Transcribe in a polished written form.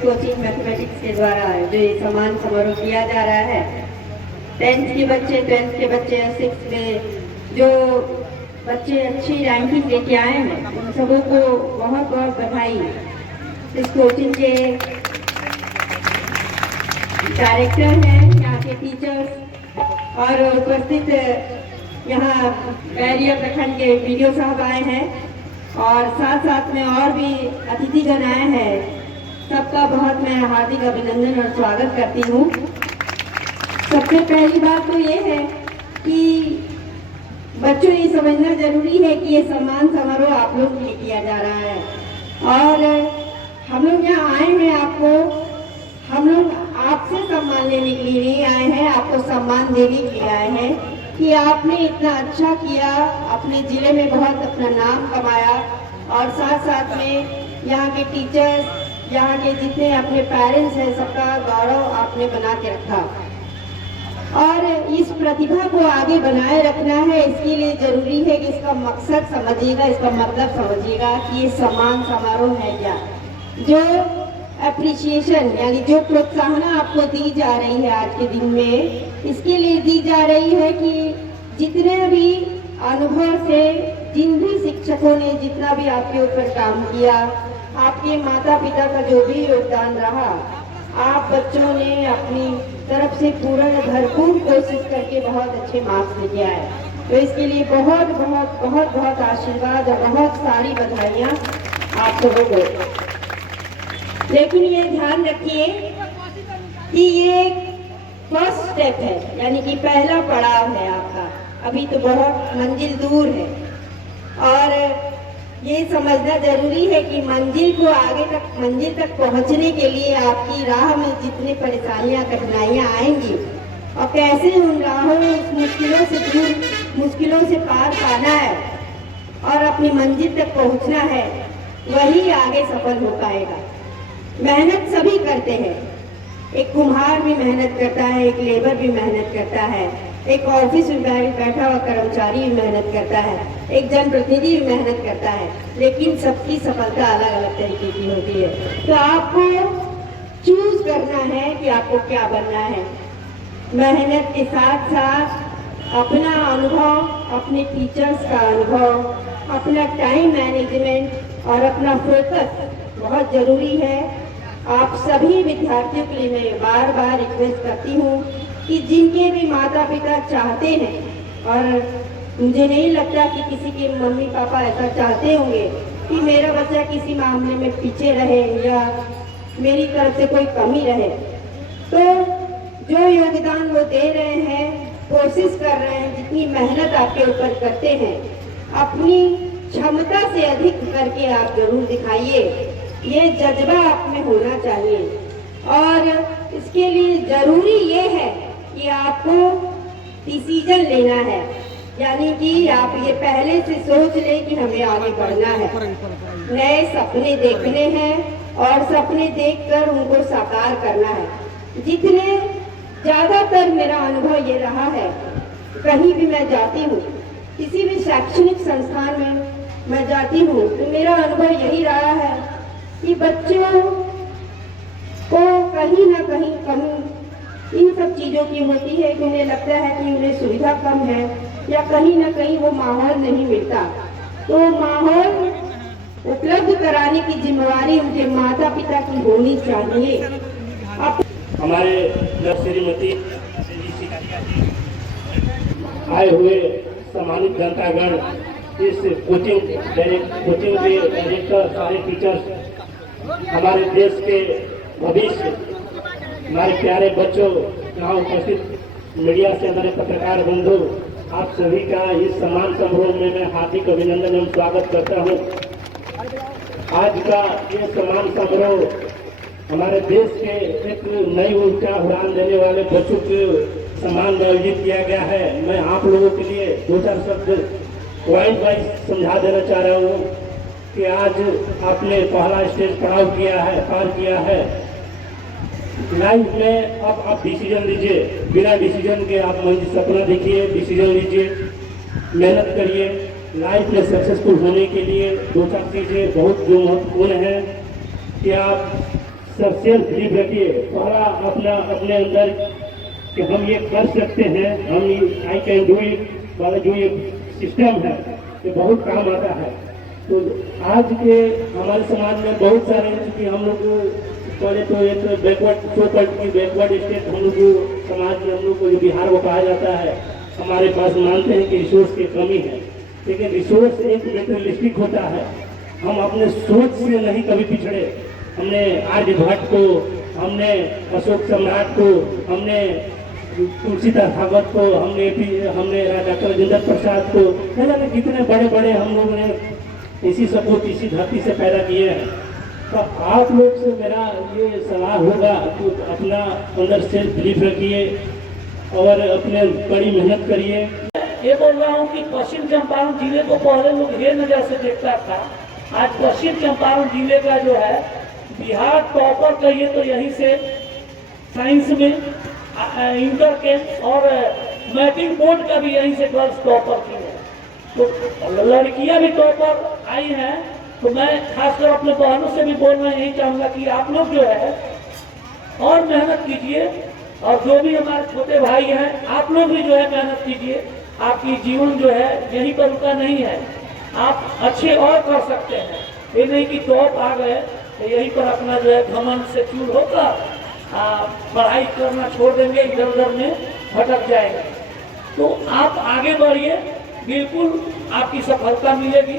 Coaching mathematics के द्वारा जो ये सम्मान समारोह किया जा रहा है। 10th के बच्चे 6th में जो बच्चे अच्छी रैंकिंग लेके आए हैं उन सबों को बहुत बहुत बधाई। इस कोचिंग के डायरेक्टर हैं, यहाँ के टीचर्स और उपस्थित यहाँ बैरिया प्रखंड के वीडियो साहब आए हैं और साथ साथ में और भी अतिथिगण आए हैं। सबका बहुत मैं हार्दिक अभिनंदन और स्वागत करती हूँ। सबसे पहली बात तो ये है कि बच्चों ये समझना जरूरी है कि ये सम्मान समारोह आप लोग के लिए किया जा रहा है और हम लोग यहाँ आए हैं हम लोग आपसे सम्मान लेने के लिए नहीं आए हैं, आपको सम्मान देने के लिए आए हैं कि आपने इतना अच्छा किया, अपने जिले में बहुत अपना नाम कमाया और साथ साथ में यहाँ के टीचर्स, यहाँ के जितने अपने पेरेंट्स हैं सबका गौरव आपने बना के रखा और इस प्रतिभा को आगे बनाए रखना है। इसके लिए जरूरी है कि इसका मकसद समझिएगा, इसका मतलब समझिएगा कि ये सम्मान समारोह है क्या, जो अप्रिसिएशन यानी जो प्रोत्साहन आपको दी जा रही है आज के दिन में, इसके लिए दी जा रही है कि जितने भी अनुभव से जिन भी शिक्षकों ने जितना भी आपके ऊपर काम किया, आपके माता पिता का जो भी योगदान रहा, आप बच्चों ने अपनी तरफ से पूरा भरपूर कोशिश करके बहुत अच्छे मार्क्स लेके आए। तो इसके लिए बहुत बहुत बहुत बहुत आशीर्वाद और बहुत सारी बधाइयाँ आप सबों को। लेकिन ये ध्यान रखिए कि ये फर्स्ट स्टेप है, यानी कि पहला पड़ाव है आपका, अभी तो बहुत मंजिल दूर है और ये समझना जरूरी है कि मंजिल तक पहुंचने के लिए आपकी राह में जितनी परेशानियां कठिनाइयां आएंगी और कैसे उन राहों उस मुश्किलों से पार पाना है और अपनी मंजिल तक पहुंचना है, वही आगे सफल हो पाएगा। मेहनत सभी करते हैं, एक कुम्हार भी मेहनत करता है, एक लेबर भी मेहनत करता है, एक ऑफिस में बैठा हुआ कर्मचारी भी मेहनत करता है, एक जनप्रतिनिधि भी मेहनत करता है, लेकिन सबकी सफलता अलग अलग तरीके की होती है। तो आपको चूज करना है कि आपको क्या बनना है। मेहनत के साथ साथ अपना अनुभव, अपने टीचर्स का अनुभव, अपना टाइम मैनेजमेंट और अपना फोकस बहुत जरूरी है। आप सभी विद्यार्थियों के लिए मैं बार बार रिक्वेस्ट करती हूँ कि जिनके भी माता पिता चाहते हैं, और मुझे नहीं लगता कि किसी के मम्मी पापा ऐसा चाहते होंगे कि मेरा बच्चा किसी मामले में पीछे रहे या मेरी तरफ से कोई कमी रहे, तो जो योगदान वो दे रहे हैं, कोशिश कर रहे हैं, जितनी मेहनत आपके ऊपर करते हैं, अपनी क्षमता से अधिक करके आप जरूर दिखाइए। ये जज्बा आप में होना चाहिए और इसके लिए जरूरी ये है कि आपको डिसीजन लेना है, यानी कि आप ये पहले से सोच लें कि हमें आगे बढ़ना है, नए सपने देखने हैं और सपने देखकर उनको साकार करना है। जितने ज्यादातर मेरा अनुभव ये रहा है, कहीं भी मैं जाती हूँ, किसी भी शैक्षणिक संस्थान में मैं जाती हूँ, तो मेरा अनुभव यही रहा है कि बच्चों को कहीं ना कहीं कमी इन सब चीजों की होती है कि उन्हें लगता है कि उन्हें सुविधा कम है या कहीं ना कहीं वो माहौल नहीं मिलता। तो माहौल उपलब्ध कराने की जिम्मेवारी उनके माता पिता की होनी चाहिए। हमारे श्रीमती आए हुए सम्मानित जनतागण, इस कोचिंग के डायरेक्टर, सारे टीचर्स, हमारे देश के भविष्य, हमारे प्यारे बच्चों, यहाँ उपस्थित मीडिया से हमारे पत्रकार बंधु, आप सभी का इस सम्मान समारोह में मैं हार्दिक अभिनंदन एवं स्वागत करता हूँ। आज का ये सम्मान समारोह हमारे देश के एक नई ऊर्जा उड़ान देने वाले बच्चों के सम्मान में आयोजित किया गया है। मैं आप लोगों के लिए 2-4 शब्द पॉइंट वाइज समझा देना चाह रहा हूँ कि आज आपने पहला स्टेज पार किया है। लाइफ में अब आप डिसीजन लीजिए, बिना डिसीजन के आप सपना देखिए, डिसीजन लीजिए, मेहनत करिए। लाइफ में सक्सेसफुल होने के लिए 2-4 चीजें बहुत जो महत्वपूर्ण है कि आप सब सेल्फ बिलीव रखिए, पहला अपना अपने अंदर कि हम ये कर सकते हैं, हम आई कैन डू इट वाला जो ये सिस्टम है ये बहुत काम आता है। तो आज के हमारे समाज में बहुत सारे कि हम लोग पहले तो एक बैकवर्ड स्टेट हम लोग समाज में हम लोग को जो बिहार को कहा जाता है, हमारे पास मानते हैं कि रिसोर्स की कमी है, लेकिन रिसोर्स एक मेटेरियलिस्टिक होता है। हम अपने सोच से नहीं कभी पिछड़े। हमने आर्यभट्ट को, हमने अशोक सम्राट को, हमने तुलसीदास भागवत को, हमने डॉक्टर राजेंद्र प्रसाद को, न जाने कितने बड़े बड़े हम लोगों ने इसी सपूत इसी धरती से पैदा किए हैं। तो आप लोग से मेरा ये सलाह होगा कि अपना अंदर सेल्फ बिलीफ रखिए और अपने बड़ी मेहनत करिए। ये बोल रहा हूँ कि पश्चिम चंपारण जिले को पहले लोग ये नजर से देखता था, आज पश्चिम चंपारण जिले का जो है बिहार टॉपर कहिए तो यहीं से साइंस में इंटर के और मैट्रिक बोर्ड का भी यहीं से गर्ल्स टॉपर की है। तो लड़कियां भी टॉपर आई हैं। तो मैं खासकर अपने बहनों से भी बोलना यही चाहूँगा कि आप लोग जो है और मेहनत कीजिए, और जो भी हमारे छोटे भाई हैं आप लोग भी जो है मेहनत कीजिए। आपकी जीवन जो है यहीं पर रुका नहीं है, आप अच्छे और कर सकते हैं। ये नहीं कि टॉप आ गए तो यहीं पर अपना जो है घमंड से चूर होकर पढ़ाई करना छोड़ देंगे, इधर उधर में भटक जाएंगे। तो आप आगे बढ़िए, बिल्कुल आपकी सफलता मिलेगी।